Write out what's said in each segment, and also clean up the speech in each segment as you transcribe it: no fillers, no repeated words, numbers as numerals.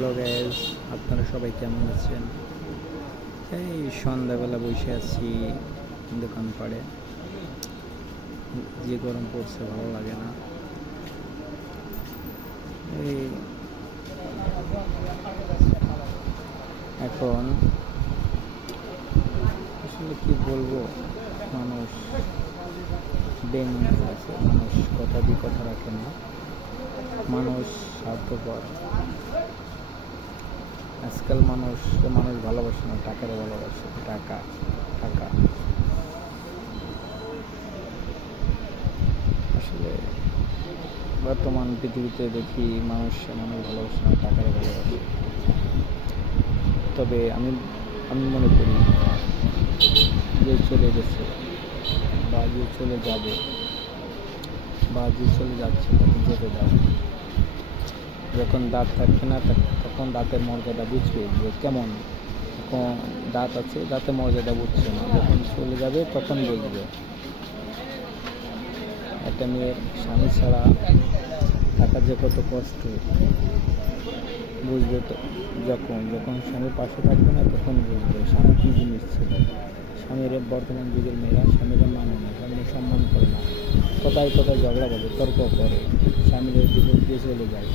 Hello guys, আপনারা সবাই কেমন আছেন? এই সন্ধ্যাবেলা বসে আছি দোকান পাড়ে। যে গরম পড়ছে ভালো লাগে না। এই এখন আসলে কি বলবো, মানুষ বেইমান হয়ে গেছে। মানুষ কথা দিয়ে কথা রাখে না, মানুষ স্বার্থপর। আজকাল মানুষ ভালোবাসে না, টাকারে ভালোবাসে। টাকা টাকা আসলে বর্তমান পৃথিবীতে দেখি মানুষ ভালোবাসে না, টাকারে ভালোবাসে। তবে আমি মনে করি যে চলে গেছে বা যে চলে যাবে বা যে চলে যাচ্ছে তাকে যেতে দাও। যখন দাঁত থাকবে না তখন দাঁতের মর্যাদা বুঝবে যে কেমন। এখন দাঁত আছে, দাঁতের মর্যাদা বুঝছে না, যখন চলে যাবে তখন বুঝবে। একটা মেয়ের স্বামী ছাড়া থাকা যে কত কষ্ট বুঝবে তো যখন স্বামীর পাশে থাকবে না তখন বুঝবে স্বামী কী জিনিস ছিল। স্বামীর বর্তমান যুগের মেয়েরা স্বামীরা মানে না, স্বামীর সম্মান করে না, কোথায় ঝগড়া বলে, তর্ক করে, স্বামীর ডিভোর্স দিয়ে চলে যায়।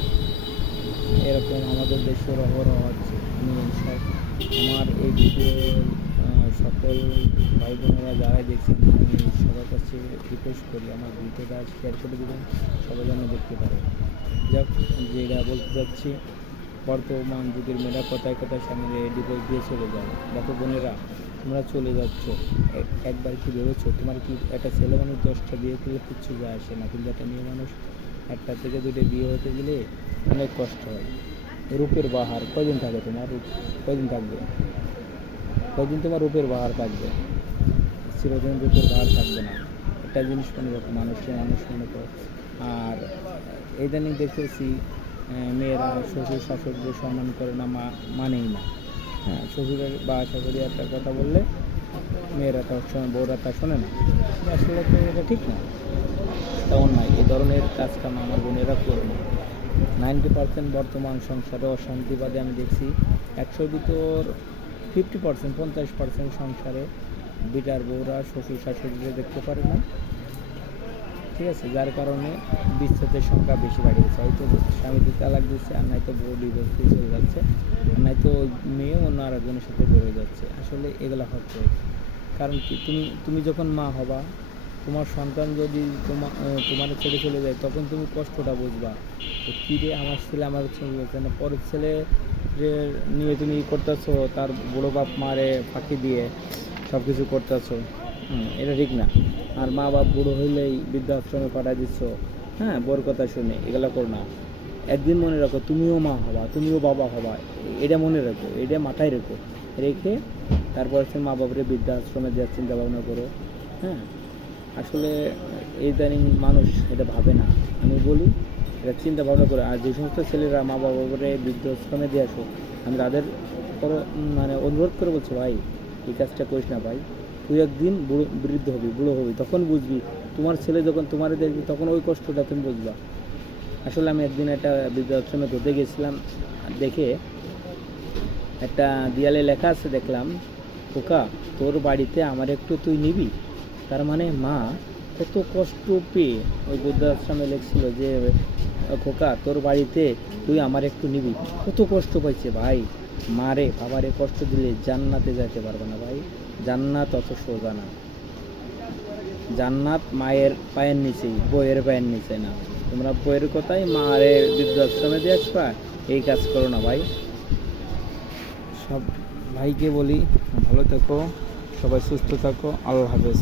এরকম আমাদের দেশের অহরহ হচ্ছে। আমি আমার এই ভিডিওর সকল ভাই বোনেরা যারাই দেখছেন, আমি সবার কাছে রিকোয়েস্ট করি আমার ভিডিওটা শেয়ার করে দেবেন, সবাই যেন দেখতে পারে। যাক, যেটা বলতে চাচ্ছি, বর্তমান যুগের মেয়েরা কোথায় স্বামীর ডিভোর্স দিয়ে চলে যায়। দেখো বোনেরা, তোমরা চলে যাচ্ছ, একবার কি ভেবেছো তোমার কি একটা ছেলে মানুষ 10টা বিয়ে করলে কিচ্ছু যায় আসে না, কিন্তু একটা মেয়ে মানুষ 1টা থেকে 2টে বিয়ে হতে গেলে অনেক কষ্ট হয়। রূপের বাহার কয়দিন থাকে তোমার? কয়দিন থাকবে? কয়দিন তোমার রূপের বাহার থাকবে? চিরদিন রূপের বাহার থাকবে না। একটা জিনিস মনে রাখো, মানুষ মনে করো। আর ইদানিং দেখেছি মেয়েরা শ্বশুর শাশুড়িদের সম্মান করে না, মানেই না। হ্যাঁ, শ্বশুরের বা শাশুড়ি একটা কথা বললে মেয়েরা তার বউরা তা শোনে না। আসলে তো এটা ঠিক না, তেমন নয়। এই ধরনের কাজটা আমার বোনেরা করবে না। 90% বর্তমান সংসারে অশান্তিবাদে আমি দেখছি। 100-র ভিতর 50%, 50% সংসারে বিটার বউরা শ্বশুর শাশুড়িরা দেখতে পারে না, ঠিক আছে? যার কারণে বিচ্ছেদের সংখ্যা বেশি বাড়ে গেছে। হয়তো স্বামীকে তালাক দিচ্ছে, আর নয়তো বউ ডিভোর্স দিয়ে চলে যাচ্ছে, আর নয়তো মেয়ে অন্য আরেকজনের সাথে বেরোয় যাচ্ছে। আসলে এগুলো হচ্ছে কারণ কি, তুমি যখন মা হবা, তোমার সন্তান যদি তোমার ছেড়ে চলে যায়, তখন তুমি কষ্টটা বুঝবা। কী রে, আমার ছেলে আমার চলে যাচ্ছে না, পরের ছেলে নিয়ে তুমি করতেছো, তার বুড়ো বাপ মারে ফাঁকি দিয়ে সব কিছু করতেছো। এটা ঠিক না। আর মা বাপ বুড়ো হইলেই বৃদ্ধাশ্রমে পাঠিয়ে দিচ্ছ, হ্যাঁ, বোর কথা শুনে। এগুলো করো না। একদিন মনে রাখো, তুমিও মা হবা, তুমিও বাবা হবা। এটা মনে রাখো, এটা মাথায় রেখে তারপর মা বাবারে বৃদ্ধাশ্রমে দেওয়ার চিন্তা ভাবনা করো। হ্যাঁ, আসলে ইদানিং মানুষ এটা ভাবে না। আমি বলি, এটা চিন্তা ভাবনা করে। আর যে সমস্ত ছেলেরা মা বাবারে বৃদ্ধাশ্রমে দিয়ে আসো, আমি তাদের অনুরোধ করে বলছি, ভাই এই কাজটা করিস না ভাই। তুই একদিন বুড়ো হবি, তখন বুঝবি। তোমার ছেলে যখন তোমার দেখবি, তখন ওই কষ্টটা তুমি বুঝবা। আসলে আমি একদিন একটা বৃদ্ধাশ্রমে ঘুরতে গেছিলাম, দেখে একটা দেয়ালে লেখা আছে, দেখলাম, খোকা তোর বাড়িতে আমার একটু তুই নিবি। তার মানে মা কত কষ্ট পেয়ে ওই বৃদ্ধাশ্রমে লেখছিল যে খোকা তোর বাড়িতে তুই আমার একটু নিবি। কত কষ্ট পাইছে ভাই। মারে বাবারে কষ্ট দিলে জান্নাতে যেতে পারবে না ভাই। জান্নাত অত সোজা না। জান্নাত মায়ের পায়ের নিচেই, বইয়ের পায়ের নিচে না। তোমরা বইয়ের কথাই মারে বৃদ্ধাশ্রমে দিয়ে আসবা, এই কাজ করো না ভাই। সব ভাইকে বলি, ভালো থেকো, সবাই সুস্থ থাকো। আল্লাহ হাফেজ।